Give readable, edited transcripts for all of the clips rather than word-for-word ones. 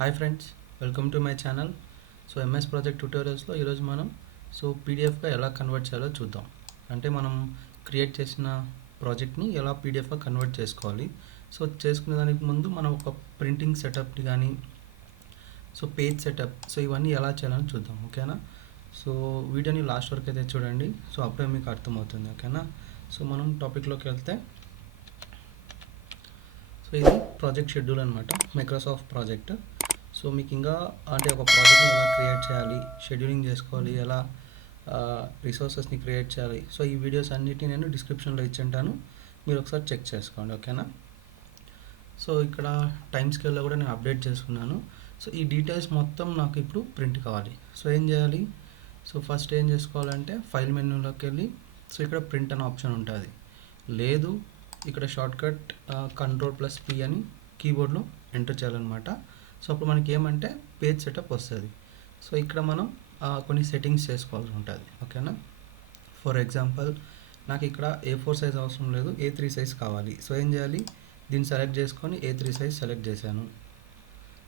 Hi friends, welcome to my channel. So MS project ట్యూటోరియల్స్లో ఈరోజు మనం పీడిఎఫ్గా ఎలా కన్వర్ట్ చేయాలో చూద్దాం. అంటే మనం క్రియేట్ చేసిన ప్రాజెక్ట్ని ఎలా పీడిఎఫ్గా కన్వర్ట్ చేసుకోవాలి. సో చేసుకునే దానికి ముందు మనం ఒక ప్రింటింగ్ సెటప్ని కానీ పేజ్ సెటప్ ఇవన్నీ ఎలా చేయాలని చూద్దాం. ఓకేనా? సో వీడియోని లాస్ట్ వరకు అయితే చూడండి. సో అప్పుడే మీకు అర్థమవుతుంది. ఓకేనా? సో మనం టాపిక్లోకి వెళ్తే ఇది ప్రాజెక్ట్ షెడ్యూల్ అనమాట, మైక్రోసాఫ్ట్ ప్రాజెక్ట్. సో మీకు ఇంకా అంటే ఒక ప్రాజెక్ట్ని ఎలా క్రియేట్ చేయాలి, షెడ్యూలింగ్ చేసుకోవాలి, ఎలా రిసోర్సెస్ని క్రియేట్ చేయాలి. సో ఈ వీడియోస్ అన్నిటిని నేను డిస్క్రిప్షన్లో ఇచ్చింటాను, మీరు ఒకసారి చెక్ చేసుకోండి. ఓకేనా? సో ఇక్కడ టైం స్కేల్లో కూడా నేను అప్డేట్ చేసుకున్నాను. సో ఈ డీటెయిల్స్ మొత్తం నాకు ఇప్పుడు ప్రింట్ కావాలి. సో ఏం చేయాలి? సో ఫస్ట్ ఏం చేసుకోవాలంటే ఫైల్ మెనూలోకి వెళ్ళి ఇక్కడ ప్రింట్ అనే ఆప్షన్ ఉంటుంది. లేదు ఇక్కడ షార్ట్కట్ Ctrl+P అని కీబోర్డ్లో ఎంటర్ చేయాలన్నమాట. సో అప్పుడు మనకి ఏమంటే పేజ్ సెటప్ వస్తుంది. సో ఇక్కడ మనం కొన్ని సెట్టింగ్స్ చేసుకోవాల్సి ఉంటుంది. ఓకేనా? ఫర్ ఎగ్జాంపుల్ నాకు ఇక్కడ A4 సైజ్ అవసరం లేదు, A3 సైజ్ కావాలి. సో ఏం చేయాలి? దీన్ని సెలెక్ట్ చేసుకొని A3 సైజ్ సెలెక్ట్ చేశాను.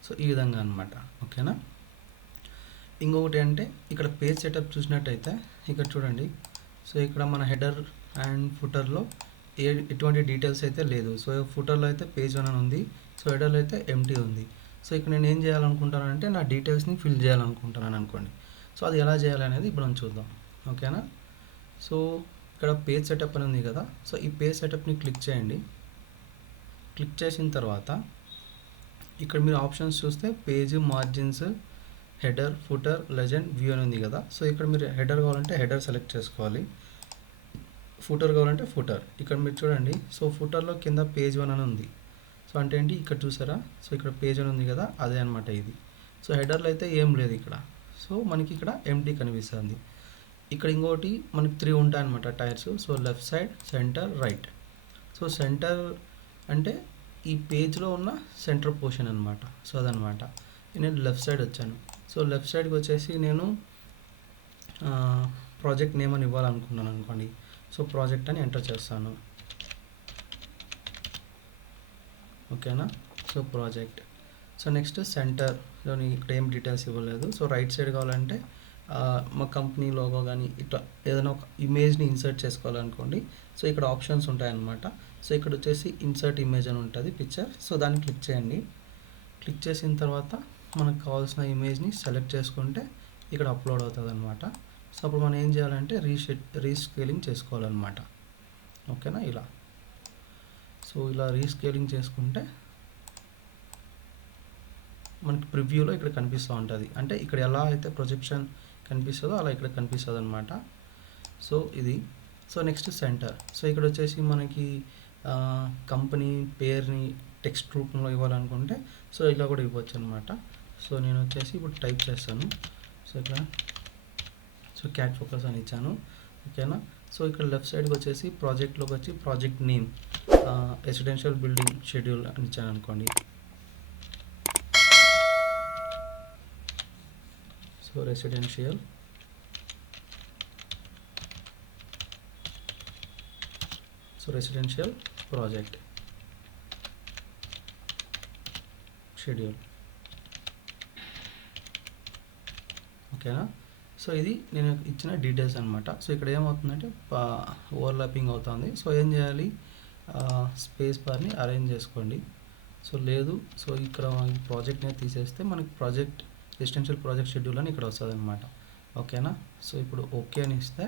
సో ఈ విధంగా అనమాట. ఓకేనా? ఇంకొకటి అంటే ఇక్కడ పేజ్ సెటప్ చూసినట్టయితే ఇక్కడ చూడండి. సో ఇక్కడ మన హెడర్ అండ్ ఫుటర్లో ఎటువంటి డీటెయిల్స్ అయితే లేదు. సో ఫుటర్లో అయితే పేజ్ 1 అని ఉంది, సో హెడర్లో అయితే ఎంటీ ఉంది. సో ఇక్కడ నేను ఏం చేయాలనుకుంటానంటే నా డీటెయిల్స్ని ఫిల్ చేయాలనుకుంటున్నాను అనుకోండి. సో అది ఎలా చేయాలనేది ఇప్పుడు మనం చూద్దాం. ఓకేనా? సో ఇక్కడ పేజ్ సెటప్ అని ఉంది కదా. సో ఈ పేజ్ సెటప్ని క్లిక్ చేయండి. క్లిక్ చేసిన తర్వాత ఇక్కడ మీరు ఆప్షన్స్ చూస్తే page, margins, header, footer, legend, view అని ఉంది కదా. సో ఇక్కడ మీరు హెడర్ కావాలంటే హెడర్ సెలెక్ట్ చేసుకోవాలి, ఫుటర్ కావాలంటే ఫుటర్. ఇక్కడ మీరు చూడండి. సో ఫుటర్లో కింద పేజ్ 1 అని ఉంది. సో అంటే ఏంటి? ఇక్కడ చూసారా? సో ఇక్కడ పేజ్ 1 ఉంది కదా, అదే అనమాట ఇది. సో హెడర్లో అయితే ఏం లేదు ఇక్కడ. సో మనకి ఇక్కడ ఎంటీ కనిపిస్తుంది. ఇక్కడ ఇంకోటి మనకి 3 ఉంటాయన్నమాట tyres. So left side, centre, right. So centre అంటే ఈ పేజ్లో ఉన్న సెంటర్ పోర్షన్ అనమాట. సో అదనమాట. నేను లెఫ్ట్ సైడ్ వచ్చాను. సో లెఫ్ట్ సైడ్కి వచ్చేసి నేను ప్రాజెక్ట్ నేమ్ అని ఇవ్వాలనుకున్నాను అనుకోండి. సో ప్రాజెక్ట్ అని ఎంటర్ చేస్తాను. ఓకేనా? So project. సో నెక్స్ట్ సెంటర్లో ఇక్కడ ఏం డీటెయిల్స్ ఇవ్వలేదు. సో రైట్ సైడ్ కావాలంటే మా కంపెనీ లోగో కానీ ఇట్లా ఏదైనా ఒక ఇమేజ్ని ఇన్సర్ట్ చేసుకోవాలనుకోండి. సో ఇక్కడ ఆప్షన్స్ ఉంటాయన్నమాట. సో ఇక్కడ వచ్చేసి ఇన్సర్ట్ ఇమేజ్ అని ఉంటుంది, పిక్చర్. సో దాన్ని క్లిక్ చేయండి. క్లిక్ చేసిన తర్వాత మనకు కావాల్సిన ఇమేజ్ని సెలెక్ట్ చేసుకుంటే ఇక్కడ అప్లోడ్ అవుతుంది అనమాట. సో అప్పుడు మనం ఏం చేయాలంటే రీస్కేలింగ్ చేసుకోవాలన్నమాట. ఓకేనా? ఇలా. సో ఇలా రీస్కేలింగ్ చేసుకుంటే మనకి ప్రివ్యూలో ఇక్కడ కనిపిస్తూ ఉంటుంది. అంటే ఇక్కడ ఎలా అయితే ప్రొజెక్షన్ కనిపిస్తుందో అలా ఇక్కడ కనిపిస్తుంది అనమాట. సో ఇది. So next centre. సో ఇక్కడ వచ్చేసి మనకి కంపెనీ పేరుని టెక్స్ట్ రూపంలో ఇవ్వాలనుకుంటే సో ఇలా కూడా ఇవ్వచ్చు అనమాట. సో నేను వచ్చేసి ఇప్పుడు టైప్ చేస్తాను. సో ఇక్కడ క్యాట్ ఫోకస్ అని ఇచ్చాను. ఓకేనా? సో ఇక్కడ లెఫ్ట్ సైడ్కి వచ్చేసి ప్రాజెక్ట్లోకి వచ్చి project name residential building schedule అని ఇచ్చాను అనుకోండి. So residential project schedule. ఓకేనా? సో ఇది నేను ఇచ్చిన డీటెయిల్స్ అనమాట. సో ఇక్కడ ఏమవుతుందంటే ఓవర్లాపింగ్ అవుతుంది. సో ఏం చేయాలి? స్పేస్ బార్ని అరేంజ్ చేసుకోండి. సో లేదు, సో ఇక్కడ ప్రాజెక్ట్ని తీసేస్తే మనకి రెసిడెన్షియల్ ప్రాజెక్ట్ షెడ్యూల్ అని ఇక్కడ వస్తుంది అనమాట. ఓకేనా? సో ఇప్పుడు ఓకే అని ఇస్తే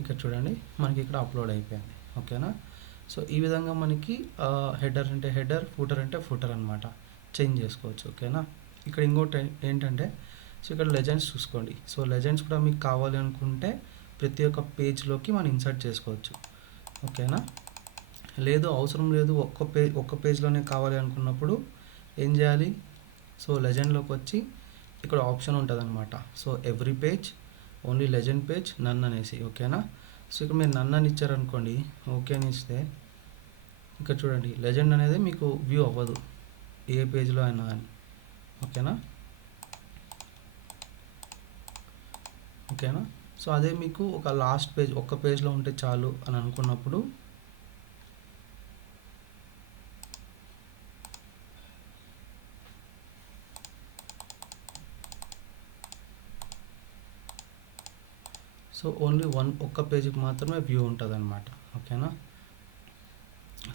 ఇక్కడ చూడండి మనకి ఇక్కడ అప్లోడ్ అయిపోయింది. ఓకేనా? సో ఈ విధంగా మనకి హెడర్ అంటే హెడర్, ఫుటర్ అంటే ఫుటర్ అనమాట చేంజ్ చేసుకోవచ్చు. ఓకేనా? ఇక్కడ ఇంకోటి ఏంటంటే సో ఇక్కడ లెజెండ్స్ చూసుకోండి. సో లెజెండ్స్ కూడా మీకు కావాలి అనుకుంటే ప్రతి ఒక్క పేజ్లోకి మనం ఇన్సర్ట్ చేసుకోవచ్చు. ఓకేనా? లేదు అవసరం లేదు, ఒక్క పేజ్లోనే కావాలి అనుకున్నప్పుడు ఏం చేయాలి? సో లెజెండ్లోకి వచ్చి ఇక్కడ ఆప్షన్ ఉంటుంది అనమాట. So every page, only legend page, none అనేసి. ఓకేనా? సో ఇక్కడ మీరు నన్ అని ఇచ్చారనుకోండి, ఓకే అని ఇస్తే ఇక్కడ చూడండి లెజెండ్ అనేది మీకు వ్యూ అవ్వదు ఏ పేజ్లో అయినా అని. ఓకేనా? ఓకేనా? సో అదే మీకు ఒక లాస్ట్ పేజ్ ఒక్క పేజ్లో ఉంటే చాలు అని అనుకున్నప్పుడు సో ఓన్లీ ఒక్క పేజీకి మాత్రమే వ్యూ ఉంటుంది అనమాట. ఓకేనా.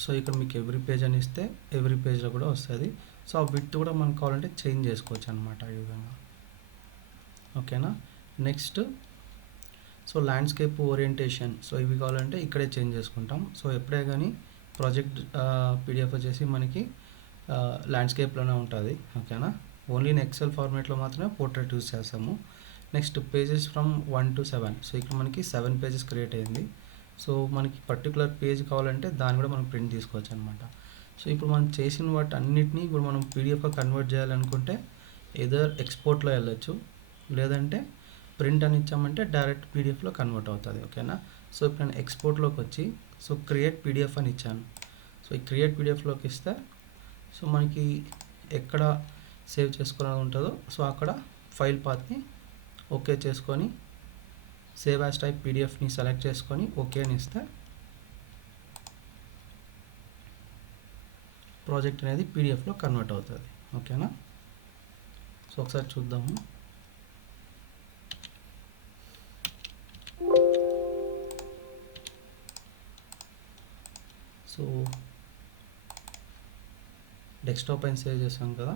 సో ఇక్కడ మీకు ఎవ్రీ పేజ్ అని ఇస్తే ఎవ్రీ పేజ్లో కూడా వస్తుంది. సో ఆ విడ్త్ కూడా మనకు కావాలంటే చేంజ్ చేసుకోవచ్చు అనమాట ఈ విధంగా. ఓకేనా. Next so landscape orientation, so ఇవి కావాలంటే ఇక్కడే చేంజ్ చేసుకుంటాం. సో ఎప్పుడే కానీ ప్రాజెక్ట్ పీడిఎఫ్ వచ్చేసి మనకి ల్యాండ్స్కేప్లోనే ఉంటుంది. ఓకేనా. ఓన్లీ ఇన్ ఎక్సెల్ ఫార్మేట్లో మాత్రమే పోర్ట్రేట్ యూస్ చేస్తాము. Next pages from 1 to 7. So ఇక్కడ మనకి 7 పేజెస్ క్రియేట్ అయింది. సో మనకి పర్టికులర్ పేజ్ కావాలంటే దాన్ని కూడా మనం ప్రింట్ తీసుకోవచ్చు అనమాట. సో ఇప్పుడు మనం చేసిన వాటి అన్నిటినీ ఇప్పుడు మనం పీడిఎఫ్గా కన్వర్ట్ చేయాలనుకుంటే ఏదర్ ఎక్స్పోర్ట్లో వెళ్ళొచ్చు, లేదంటే ప్రింట్ అని ఇచ్చామంటే డైరెక్ట్ పీడిఎఫ్లో కన్వర్ట్ అవుతుంది. ఓకేనా. సో ఇప్పుడు నేను ఎక్స్పోర్ట్లోకి వచ్చి సో క్రియేట్ పీడిఎఫ్ అని ఇచ్చాను. సో ఈ క్రియేట్ పీడిఎఫ్లోకి ఇస్తే సో మనకి ఎక్కడ సేవ్ చేసుకోవాలని ఉంటుందో సో అక్కడ ఫైల్ పాత్ని ఓకే చేసుకొని సేవ్ యాజ్ టైప్ పీడిఎఫ్ని సెలెక్ట్ చేసుకొని ఓకే అని ఇస్తే ప్రాజెక్ట్ అనేది పీడిఎఫ్లో కన్వర్ట్ అవుతుంది. ఓకేనా. సో ఒకసారి చూద్దాము. సో డెస్క్టాప్ పైన సేవ్ చేసాం కదా.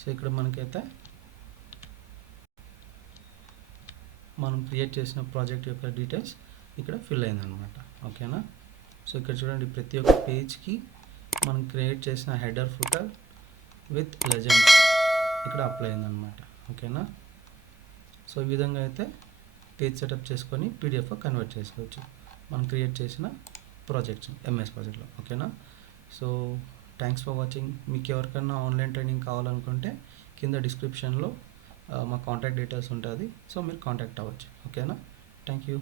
సో ఇక్కడ మనకైతే మనం క్రియేట్ చేసిన ప్రాజెక్ట్ యొక్క డీటెయిల్స్ ఇక్కడ ఫిల్ అయిందనమాట. ఓకేనా. సో ఇక్కడ చూడండి, ప్రతి ఒక్క పేజ్కి మనం క్రియేట్ చేసిన హెడర్ ఫుటర్ విత్ లెజెండ్ ఇక్కడ అప్లై అయిందనమాట. ఓకేనా. సో ఈ విధంగా అయితే పేజ్ సెటప్ చేసుకొని పీడిఎఫ్ కన్వర్ట్ చేసుకోవచ్చు మనం క్రియేట్ చేసిన ప్రాజెక్ట్స్ ఎంఎస్ ప్రాజెక్ట్లో. ఓకేనా. So thanks for watching. మీకు ఎవరికైనా ఆన్లైన్ ట్రైనింగ్ కావాలనుకుంటే కింద డిస్క్రిప్షన్లో మా కాంటాక్ట్ డీటెయిల్స్ ఉంటుంది. సో మీరు కాంటాక్ట్ అవ్వచ్చు. ఓకేనా. Thank you.